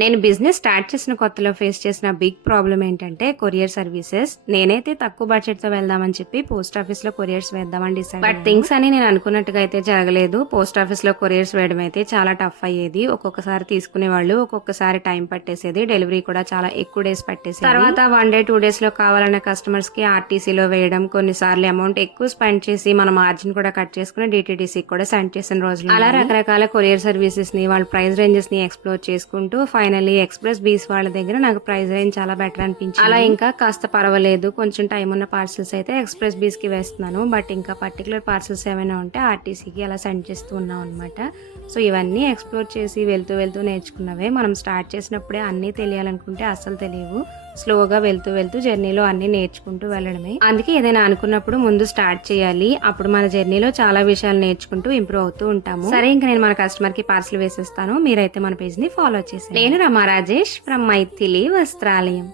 నేను business start చేసిన కొత్తలో ఫేస్ చేసిన బిగ్ ప్రాబ్లం ఏంటంటే కొరియర్ సర్వీసెస్. నేనైతే తక్కువ బడ్జెట్ తో వెళ్దామని చెప్పి పోస్ట్ ఆఫీస్ లో కొరియర్స్ వేద్దామని డిసైడ్. బట్ థింగ్స్ అని నేను అనుకున్నట్టుగా అయితే జరగలేదు. పోస్ట్ ఆఫీస్ లో కొరియర్స్ వేయడం అయితే చాలా టఫ్ అయ్యేది. ఒక్కొక్కసారి తీసుకునే వాళ్ళు, ఒక్కొక్కసారి టైం పట్టేసేది. డెలివరీ కూడా చాలా ఎక్కువ డేస్ పట్టేసేది. తర్వాత 1 డే 2 డేస్ లో కావాలన్న కస్టమర్స్ కి ఆర్టీసీలో వేయడం, కొన్నిసార్లు అమౌంట్ ఎక్కువ స్పెండ్ చేసి మన మార్జిన్ కూడా కట్ చేసుకుని DTDC కూడా సెండ్ చేసిన రోజులు. అలా రకరకాల కొరియర్ సర్వీసెస్ ని, వాళ్ళ ప్రైస్ రేంజెస్ ని ఎక్స్ప్లోర్ చేసుకుంటూ ఫైనల్లీ ఎక్స్ప్రెస్ బీస్ వాళ్ళ దగ్గర నాకు ప్రైస్ రేంజ్ చాలా బెటర్ అనిపించింది. అలా ఇంకా కాస్త పర్వాలేదు, కొంచెం టైం ఉన్న పార్సల్స్ అయితే ఎక్స్ప్రెస్ బీస్ కి వేస్తున్నాను. బట్ ఇంకా పర్టికులర్ పార్సల్స్ ఏమైనా ఉంటే ఆర్టీసీకి అలా సెండ్ చేస్తూ ఉన్నాం అనమాట. సో ఇవన్నీ ఎక్స్ప్లోర్ చేసి వెళ్తూ వెళ్తూ నేర్చుకున్నవే. మనం స్టార్ట్ చేసినప్పుడే అన్నీ తెలియాలనుకుంటే అస్సలు తెలియవు. స్లోగా వెళ్తూ వెళ్తూ జర్నీలో అన్ని నేర్చుకుంటూ వెళ్ళడమే. అందుకే ఏదైనా అనుకున్నప్పుడు ముందు స్టార్ట్ చేయాలి. అప్పుడు మన జర్నీలో చాలా విషయాలు నేర్చుకుంటూ ఇంప్రూవ్ అవుతూ ఉంటాము. సరే, ఇంకా నేను మన కస్టమర్ కి పార్సల్ వేసేస్తాను. మీరైతే మన పేజ్ ని ఫాలో చేసి. నేను రమా రాజేష్ ఫ్రమ్ మైథిలి వస్త్రాలయం.